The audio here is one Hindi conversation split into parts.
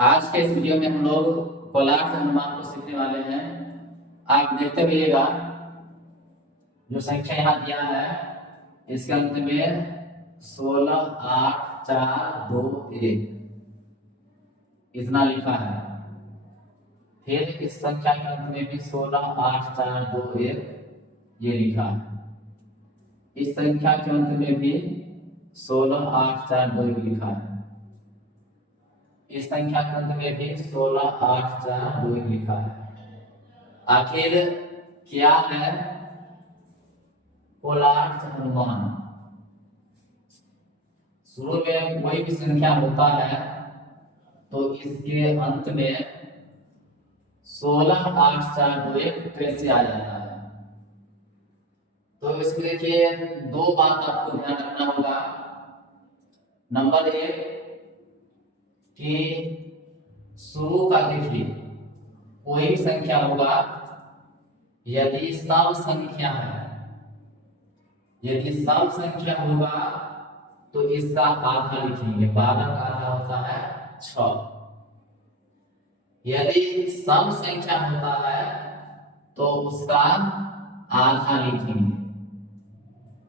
आज के इस वीडियो में हम लोग कोलाट अनुमान को सीखने वाले हैं। आप देखते रहिएगा, जो संख्या यहाँ दिया है इसके अंत में 16, 8, 4, 2, 1 इतना लिखा है। फिर इस संख्या के अंत में भी 16, 8, 4, 2, 1 ये लिखा है। इस संख्या के अंत में भी 16, 8, 4, 2, 1 लिखा है। इस संख्या के अंत में भी 16, 8, 4, 2, 1 लिखा है। आखिर क्या है कोलाट अनुमान? शुरू में कोई भी संख्या होता है तो इसके अंत में 16, 8, 4, 2, 1 कैसे आ जाता है। तो इसमें देखिए दो बात आपको ध्यान रखना होगा। नंबर एक कि शुरू का देखिए कोई भी संख्या होगा, यदि सम संख्या है, यदि सम संख्या होगा तो इसका आधा लिखेंगे। 12 का आधा होता है 6। यदि सम संख्या होता है तो उसका आधा लिखेंगे।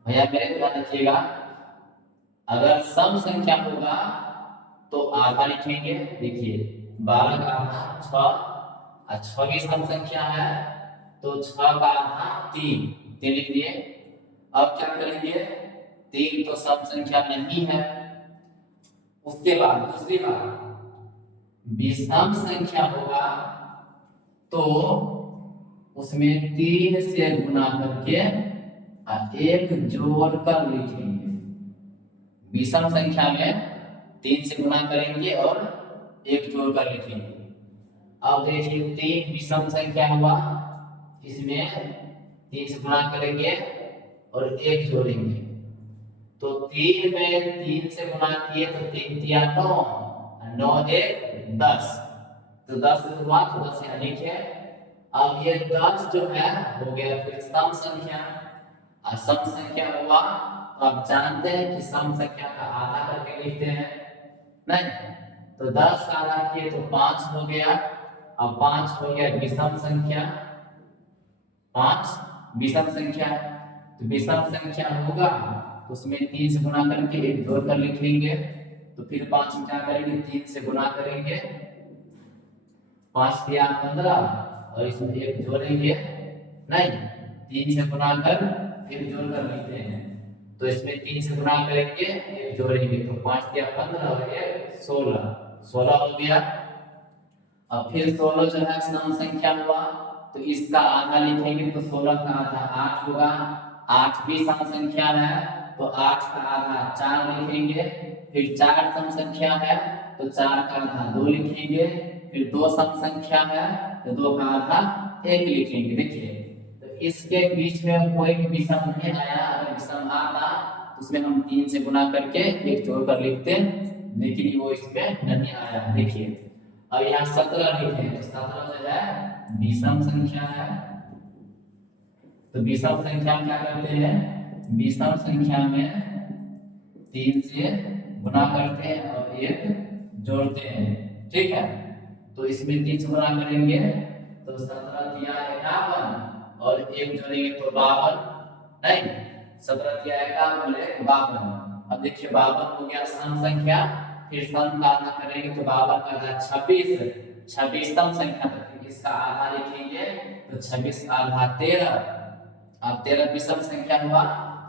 भैया मेरे ध्यान रखिएगा, अगर सम संख्या होगा तो आधा लिखेंगे। देखिए 12 का आधा 6 और 6 की सम संख्या है तो 6 का आधा 3 लिख दिए। अब क्या करेंगे, 3 तो सम संख्या नहीं है। उसके बाद दूसरी बात, विषम संख्या होगा तो उसमें 3 से गुना करके और 1 जोड़ कर लिखेंगे। विषम संख्या में 3 से गुना करेंगे और 1 जोड़ कर लिखेंगे। अब देखिए 3 विषम संख्या हुआ, इसमें 3 से गुना करेंगे और 1 जोड़ेंगे। तो 3 में 3 से गुना किए तो 3 तिया 9, 9 1 10, तो 10 से हुआ तो 10 यहाँ लिखे। अब ये 10 जो है हो गया फिर सम संख्या, और सम संख्या हुआ तो आप जानते हैं कि सम संख्या का आधा करके लिखते हैं नहीं। तो 10 का आधा किए तो 5 हो गया, अब 5 हो गया विषम संख्या। 5 विषम संख्या है तो विषम संख्या होगा तो उसमें 3 से गुना करके 1 जोड़ कर लिखेंगे। तो फिर 5 में क्या करेंगे, 3 से गुना करेंगे, 5 तिया 15 और इसमें 1 जोड़ेंगे नहीं, 3 से गुना कर फिर जोड़ कर लिखते हैं। तो इसमें 3 से गुना करेंगे 1 जोड़ेंगे तो 5 तिया 15 और 1 16 हो गया। अब फिर 16 जो है सम संख्या हुआ तो इसका आधा लिखेंगे तो 16 का आधा 8 होगा। 8 भी सम संख्या है तो 8 का आधा 4 लिखेंगे। फिर 4 सम संख्या है तो 4 का आधा 2 लिखेंगे। फिर 2 सम संख्या है तो 2 का आधा 1 लिखेंगे। देखिए तो इसके बीच में कोई भी विषम नहीं आया। अगर विषम आता तो उसमें हम 3 से गुना करके 1 जोड़ कर लिखते, लेकिन वो इसमें नहीं आया। देखिए अब यहाँ 17 लिखे हैं तो 17 जो है विषम संख्या है। तो विषम संख्या में क्या करते हैं, विषम संख्या में 3 से गुना करते हैं और 1 जोड़ते हैं। ठीक है, तो इसमें 3 से गुना करेंगे तो 17 तिया 51 और 1 जोड़ेंगे तो 52 नहीं, 17 तिया 51 और 1 52। अब देखिए 52 हो गया सम संख्या। फिर सम का आधा करेंगे तो 52 का आधा 26, 26 सम संख्या तो इसका आधा लिखेंगे तो 26 का आधा 13। अब 13 विषम संख्या हुआ,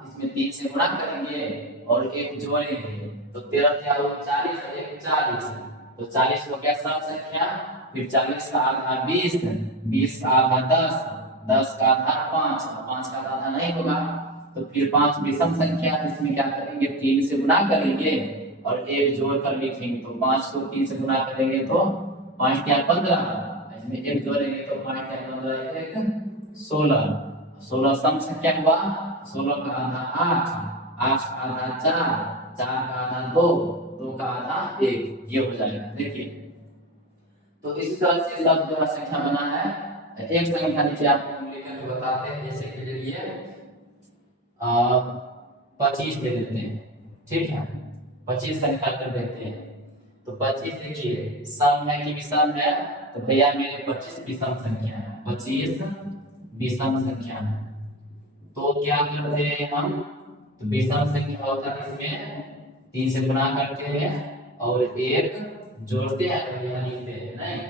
इसमें 3 से गुणा करेंगे और 1 जोड़ेंगे तो 13 क्या हुआ 40 और 1 40, तो 40 हो गया सम संख्या। फिर 40 का आधा 20, 20 का आधा 10, 10 का आधा 5, 5 का आधा नहीं होगा तो फिर 5 विषम संख्या, इसमें क्या करेंगे 3 से गुणा करेंगे और 1 जोड़ कर लिखेंगे। तो 5 को 3 से गुणा करेंगे तो 5 क्या 15, इसमें 1 जोड़ेंगे तो 5 क्या 15 1 16, 16 सम संख्या हुआ। 16 का आधा 8, 8 का आधा 4, 4 का आधा 2, 2 का आधा 1, ये हो जाएगा। देखिए तो इस तरह से सब जो संख्या बना है। एक संख्या नीचे आपको लिखकर के बताते हैं, जैसे कि ले लिए 25 दे देते हैं। ठीक है, 25 संख्या कर देते हैं। तो 25 देखिए सम है कि विषम है, तो भैया मेरे 25 विषम संख्या है, 25 विषम संख्या है। तो क्या करते हैं हम, तो विषम संख्या होता है इसमें 3 से गुणा करते हैं और 1 जोड़ते हैं और यह लिखते हैं। नहीं,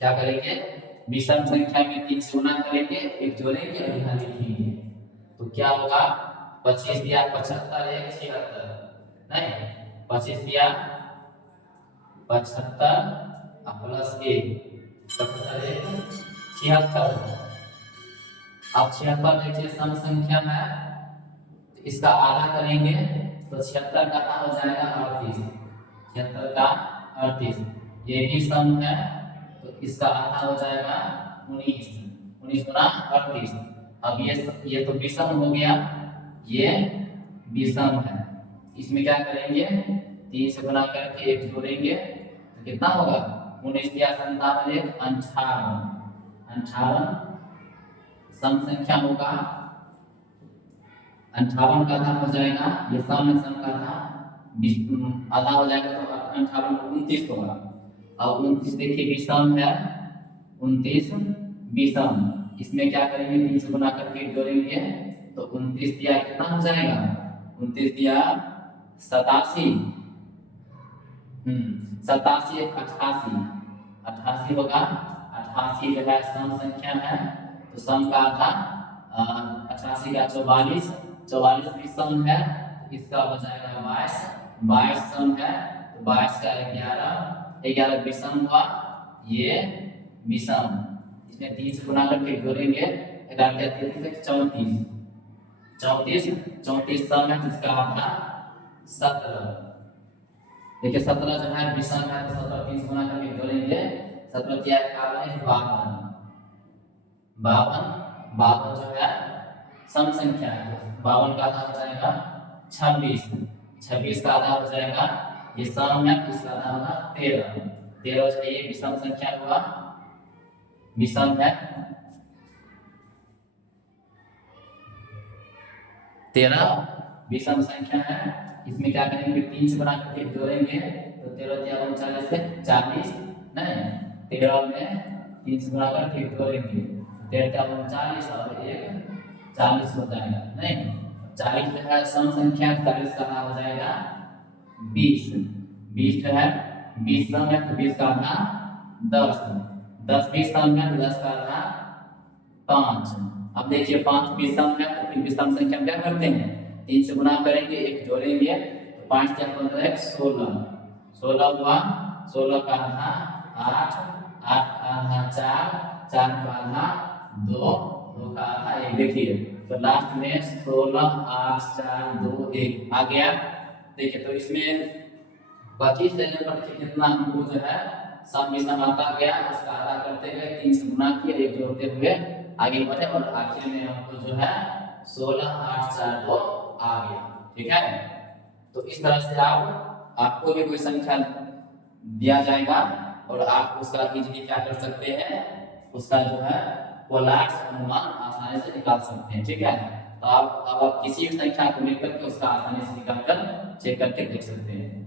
क्या करेंगे, विषम संख्या में 3 से गुणा करेंगे, 1 जोड़ेंगे और यहाँ लिखेंगे। तो क्या होगा, 25 दिया 75 1 76, नहीं 25 दिया 75 प्लस 1 75 1 76। अब 76 देखिए सम संख्या है, तो इसका आधा करेंगे तो 76 का आधा हो जाएगा 38, 76 का 38। ये भी सम है तो इसका आधा हो जाएगा 19, 19 गुना 38। अब ये तो विषम हो गया, ये विषम है। इसमें क्या करेंगे, 3 से गुणा करके 1 जोड़ेंगे तो कितना होगा, 19 दिया 57 1 58, 58 सम संख्या होगा। 58 का आधा हो जाएगा, ये सम है, सम का आधा हो जाएगा तो 58 29 होगा। अब 29 देखिए विषम है, 29 विषम, इसमें क्या करेंगे 3 से गुणा करके जोड़ेंगे तो 29 दिया कितना हो जाएगा, 29 दिया 87, 87 88, 88 होगा। 88 जो है सम संख्या है, तो सम का आधा 88 का 44, 44 भी सम है, इसका हो जाएगा 22, 22 सम है तो 22 का 11, 11 विषम हुआ, ये विषम। इसमें 3 से गुणा करके जोड़ेंगे 11 33 34, 34 34 सम है, जिसका आधा 17। देखिए 17 जो है विषम है, तो 17 3 से गुणा करके जोड़ेंगे, 17 दिया 52, 52 जो है सम संख्या है, 52 का आधा हो जाएगा 26, 26 का आधा हो जाएगा, ये सम है, इसका आधा होगा 13, 13 जो है ये विषम संख्या हुआ, विषम है 13 विषम संख्या है। इसमें क्या करेंगे 3 से बना करके जोड़ेंगे तो 13 दिया 39 से 40, नहीं 13 में 3 से गुणा करके जोड़ेंगे 13 क्या 39 और 1 40 हो जाएगा, नहीं 40 जो है सम संख्या, 40 का आधा हो जाएगा 20, 20 जो है 20 सम है तो 20 का आधा 10, 10 20 सम है तो 10 का आधा 5। अब देखिए 5 विषम है तो फिर विषम संख्या क्या करते हैं 3 से गुणा करेंगे 1 जोड़ेंगे तो 5 क्या होता है 16, 16 हुआ, 16 का आधा 8, 8 का आधा 4, 4 का आधा 2, 2 का आधा 1। देखिए तो लास्ट में 16 8 4 2 1 आ गया। देखिए तो इसमें 25 लेने पर कितना हमको जो है सब विषम आता गया, उसका आधा करते हुए 3 से गुणा किया 1 जोड़ते हुए आगे बढ़े और आखिर में हमको जो है 16 8 4 2 आ गया। ठीक है, तो इस तरह से आपको भी कोई संख्या दिया जाएगा और आप उसका इजीली क्या कर सकते हैं, उसका जो है पोलार्स अनुमान आसानी से निकाल सकते हैं। ठीक है, तो आप किसी भी संख्या को लेकर के उसका आसानी से निकाल कर चेक करके देख सकते हैं।